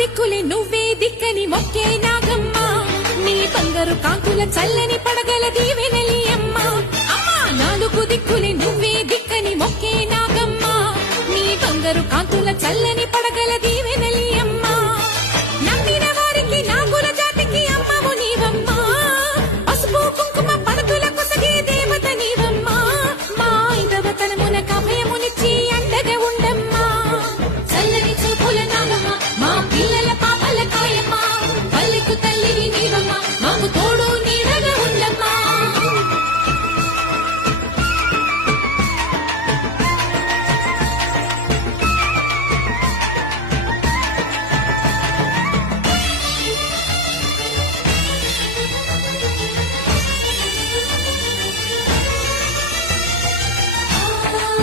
దిక్కులే నువ్వే దిక్కని మొక్కే నాగమ్మ నీ బంగారు కాంతుల చల్లని పడగల దీవెనలి అమ్మ అమ్మా నాలుగు దిక్కులే నువ్వే దిక్కని మొక్కే నాగమ్మ నీ బంగారు కాంతుల చల్లని